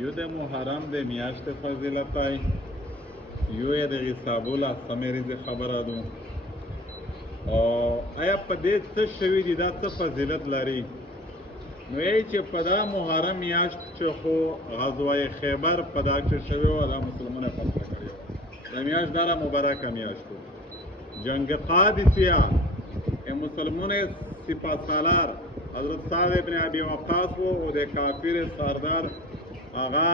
یو د محرم د میاشت فضیلت ای یو یې د حسابولا سمری د خبره ده او آیا په دې څه شوي دي دا څه فضیلت لري نو یې چې په دا محرم میاشت چې خو غزوه خیبر په دا کې شوی و دا مسلمانه فتح کړی و دا میاشت دا مبارکه میاشت جنگ قادسیه مسلمانه سپاه سالار حضرت سعد ابن ابي وقاص او د کافر سردار آغا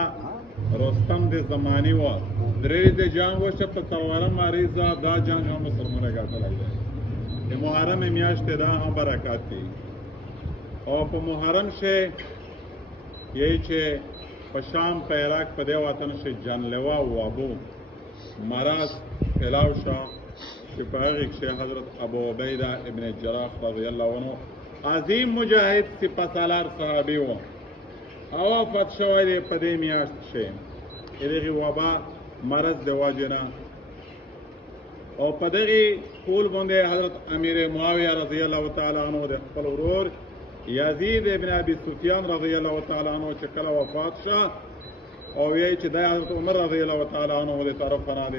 رستم د زمانی و درې د جنگ وشه په څوارم مریضه دا جنگ هم مسلمانه ګټلای دی د محرم میاشت دا هم برکات دي او په محرم شه یی چې په شام په عراق په دی وطن شه جنلوا او ابو مرض علاوه چې په هغه کې حضرت ابو عبیده ابن جراح رضی الله عنه عظیم مجاهد سپه سالار صحابي و او وفات شوی دی په دې میاشت شه دغه وبا مرض د واجنه او په دغه ټول باندې حضرت امیر معاویه رضی الله تعالی عنہ د خپل ورور یزید ابن ابي سفیان رضی الله تعالی عنہ چې کله وفات شو او یې چې د حضرت عمر رضی الله تعالی عنہ د طرف نه د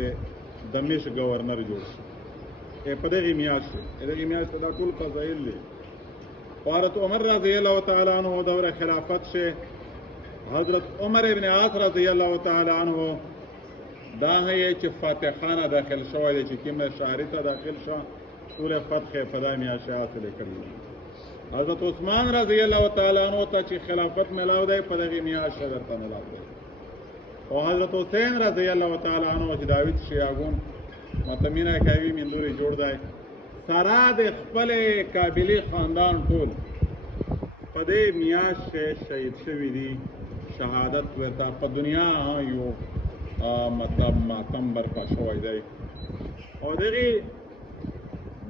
دمشق گورنر جوړ شو په دغه میاشت دا ټول فضایل دي حضرت عمر رضی الله تعالی عنہ دوره خلافت شه حضرت عمر ابن عاص رضی الله تعالی عنہ دا هي چې فاتح خانه داخل شوی دی چې کومه شهري ته داخل شو ټول فتح په دای میاشت حاصل کړی حضرت عثمان رضی الله تعالی عنہ ته چې خلافت ملاو دی په دغه میاشت درته ملاو دی او حضرت حسین رضی الله تعالی عنہ چې داوود شیاغون متمینه کوي مندوري جوړ دی سارا د خپل قابلی خاندان ټول په دې میاشت شهید شوی دي شهادت ورته په دنیا یو مطلب ماتم برپا شوی دی او دغه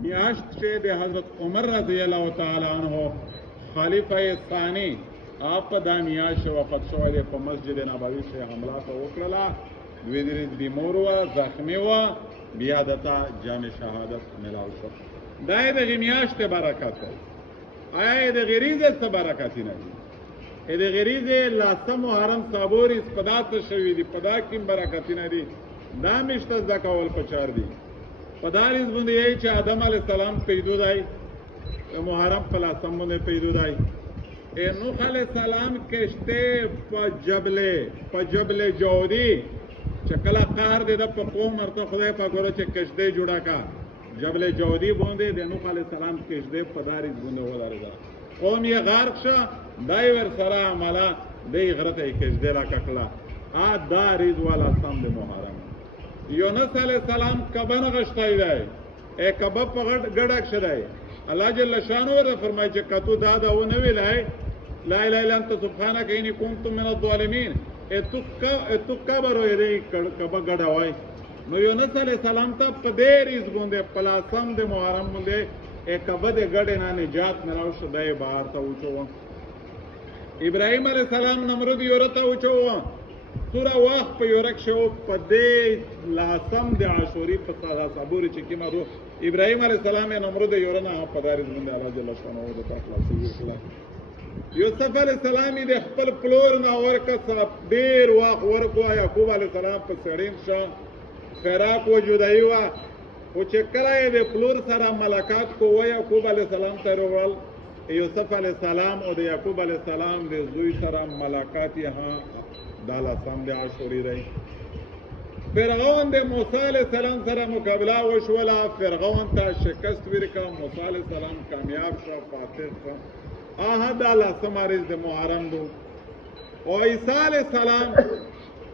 میاشت چې د حضرت عمر رضی الله تعالی عنہ خلیفہ ثانی آپ دا میاشت وفات شوی دی په مسجد نبوي شه حمله وکړه دوی درې بیمار و زخمی و بیا دتا جام شهادت ملاو شو دا د میاشت برکت دی آیا د غریزه څه برکت نه دی د غریزه لاسه محرم صابوري صدات شوی دی پدا کیم برکت نه دی دا مشته زکول پچار دی پداریز باندې یی چې آدم علی السلام پیدا دی محرم په لاسه باندې پیدا دی نوح علی السلام کشته په جبل جودی چې کله قهر دې د په قوم مرته خدای په ګورو چې کشته جوړا کا جبل جودی باندې د نوح علی السلام کشته په داریز باندې ولرګا قوم یې غرق شو دای ور سره عمله دی غرته کشته را ککلا داریز والا سم د محرم یونس علی السلام کبن غشتای دی کبه په ګډک شدای الله جل شانو ور فرمایي چې کتو دا و نه ویلای لا اله الا انت سبحانك اني كنت من الظالمين اتو کبرو یې کبه ګډا وای نو یونس علی السلام ته په دې ریز باندې پلاسم د محرم باندې کبه د ګډ نه نجات مراو شو دای بهر ته وچو ابراهيم علی السلام نمرود یورته وچو سوره وخت په یورک شو په دې لاسم د عاشوري په ساده صبور چې کیما رو ابراهيم علی السلام نمرود یورنه په داري باندې الله جل شانو د تخلاصي وکړه یوسف علی السلام د خپل پلور نه ورکه ډیر واخ ورکو یعقوب علی السلام په سړین شو فراق وجودای وا او چې کله د پلور سره ملاقات کو و یعقوب علی السلام ته ورول یوسف علی السلام او د یعقوب علی السلام د زوی سره ملاقات یې دالا سم د عاشوري دی فرعون د موسی علی السلام سره مقابله وشوله فرعون ته شکست ورکا موسی علی السلام کامیاب شو فاتح شو دالا سمارز د محرم دو او عیسی علی السلام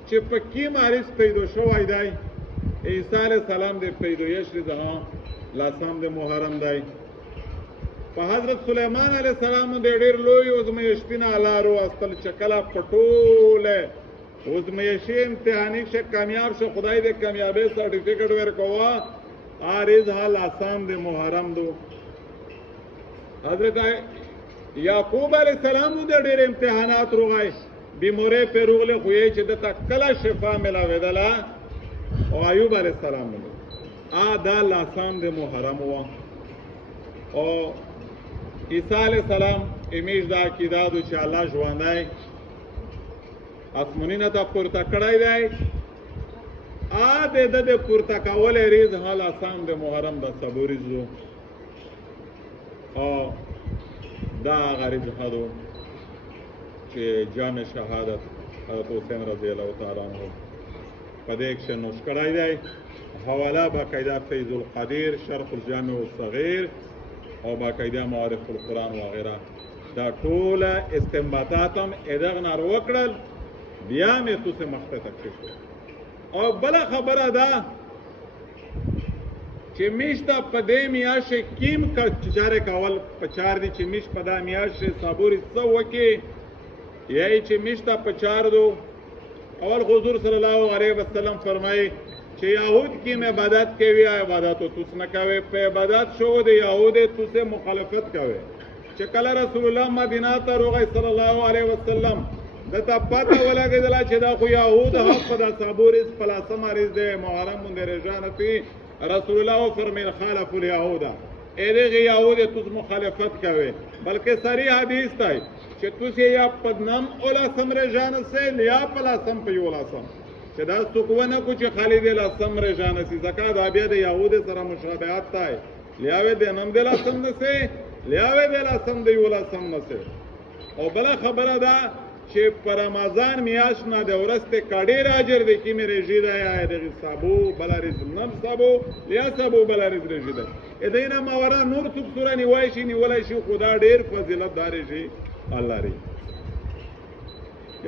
چې په کی مارز پیدا شوی دی عیسی علی السلام د پیدایش ده لاسم د محرم دی په حضرت سلیمان علیه السلام د ډېر لوی ازمیښتونه لارو استل چکلا پټوله ازمیښې امتحاني شه کامیاب شو خدای دې کامیابی سرټیفیکټ ورکوا عارض حال آسان د محرم دو حضرت یعقوب علیه السلام د ډېر امتحانات روغای بیمورې پیروغله خوې چې د تکلا شفا ملاویدله او ایوب علیه السلام دا لاسان د محرم و او عیسی علیہ السلام امیش دا عقیده دو چې الله ژوندی اسمونینه ته پورته کړی دی د پورته کول ریز حال آسان د محرم د صبوریزو او دا هغه رجحه دو چې جامع شهادت حضرت حسین رضی الله تعالی عنہ په دې کې نوش کړی دی حواله باقاعده فیض القدیر شرح الجامع الصغیر او باقاعده معارف القرآن وغیره دا ټول استنباطات هم ادغه نار وکړل بیا مې تاسو مخته تکشف او بل خبره ده چې میشته په دې میاشتې کیم چاره کول په چار دي چې میش په دا میاشتې صابوري څه وکي یای چې میشته په چار دو اول حضور صلی الله علیه وسلم فرمایي چې یهود کې عبادت کوي عبادت او تاسو نه کوي په عبادت شو د یهود تاسو مخالفت کوي چې کله رسول الله مدینه ته راغی صلی الله علیه وسلم دته پته ولګیدله چې دا خو یهود حق په د صابوریز پلاسه مریض دی محرم مونږ رجانه پی رسول الله فرمیل خالف اليهود دغه یهود تاسو مخالفت کوي بلکې صریح حدیث دی چې تاسو یا پدنم اولا سم رجانه سه یا پلاسم په یولا سم چې دا څوکونه کو چې خالد الاسم رجانه سي زکات بیا د یهود سره مشابهت دی لیاوه د نم د لاسم نه سه لیاوه د لاسم د یولا سم نه سه او بل خبره ده چې پر رمضان میاشت نه د ورسته کډیر اجر د کی مې رژی دا یا د صابو بلارز نم صابو یا صابو بلارز رژی دا ادینا ماورا نور څوک سورې نیوای شي نیولای شي خدا ډیر فضیلت دار شي الله ری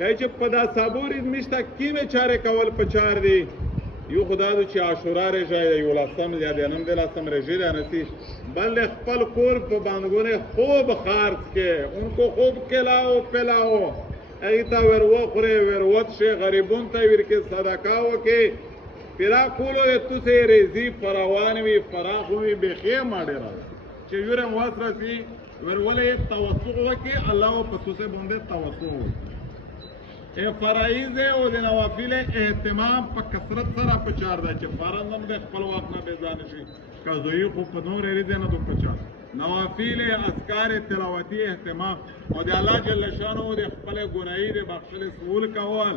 یا چې په دا صابوري مشته کی مې چاره کول په چار دی یو خدا د چې عاشورا رژی یو لاسم یا د نم د لاسم رژی دا نسی بل خپل کور په باندې خوب خارج کې انکو خوب کلاو پلاو ایتا ورو خوره وروت شي غریبون ته ورکه صدقه وکي پیرا کولو ته سه ریزي فراوان وی فراخ وی بخې ماډه چې یورم واسره سي ورولې توسع وکي الله په توسه باندې توسع اے فرایض او د نوافل اهتمام په کثرت سره په چار ده چې فرض د خپل وخت نه بيزان شي کزوی خو په نور ریزه نه دوه پچا نوافل اذکار تلاوتی اهتمام او د الله جل شانو د خپل ګناہی د بخښل سهول کول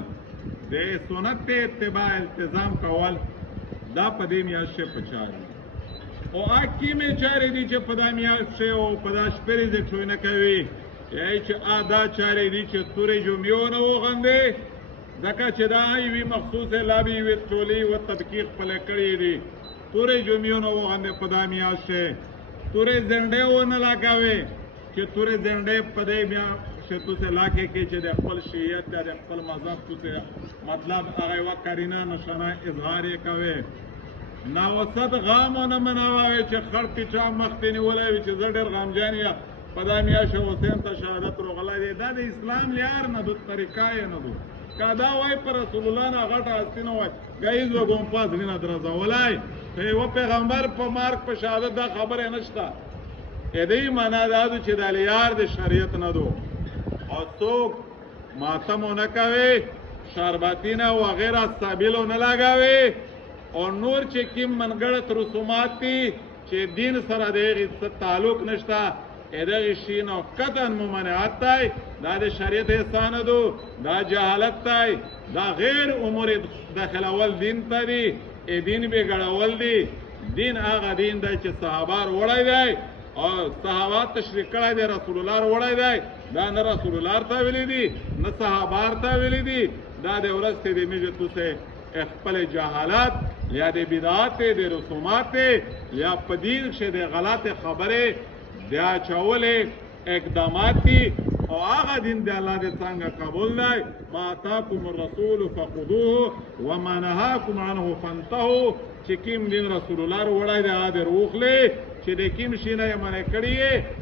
د سنت اتباع التزام کول دا په دې میاشتې په چار او اکی می چارې دي چې په دې میاشتې او په داش پرې د ټوینه کوي یای چې ادا چارې دي چې تورې جمعونه وغندې ځکه چې دا وی مخصوصه لابي وی ټولي او تدقیق په لکړې دي تورې جمعونه وغندې په دې میاشتې تورې زنده ونه لګاوي چې تورې زنده په دې بیا شتو سے لاکه کې چې د خپل شریعت د خپل مذهب څخه مطلب هغه وکړینا نشانه اظهار کوي نا وسط غامونه مناوي چې خلک چا مختنی ولای چې زړه غامجانیا پدامیا شو حسین ته شهادت روغلا دی دا د اسلام لیار نه د طریقای نه دو کدا وای پر رسول الله نه غټه استنه وای غیز وګم پاس نه درځه ولای په و پیغمبر په مارک په شهادت دا خبره نشته دې معنا دا چې د لیار د شریعت نه دو او څوک ماتم نه کوي شربتینه و غیره سابیلو نه لګاوي او نور چې کوم منګړت رسومات دي چې دین سره د تعلق نشته ادغه شینو قطعا ممانعت تای دا د شریعت احسان دو دا جهالت تای دا غیر امور داخل اول دین تا دی دین به ګړول دی دین هغه دین دی چې صحابه وړای دی او صحابه تشریح کړای دی رسول الله وړای دی دا نه رسول الله ته ویلی دی نه صحابه ته ویلی دی دا د ورسته دی میږي توسه خپل جهالت یا د بدعات د رسومات یا پدین شه د غلط خبره بیا چاولې اقدامات دي او هغه دین د الله د څنګه قبول دی ما تاکم الرسول فخذوه وما نهاکم عنه فانتهوا چې کوم دین رسول الله وړای دی هغه روخلې چې د کوم شي نه منع کړی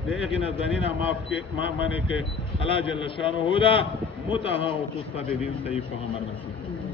د هغې نه ځانونه معاف کې منع کې الله جل شانه دا متها او تستد دین صحیح فهم نصیب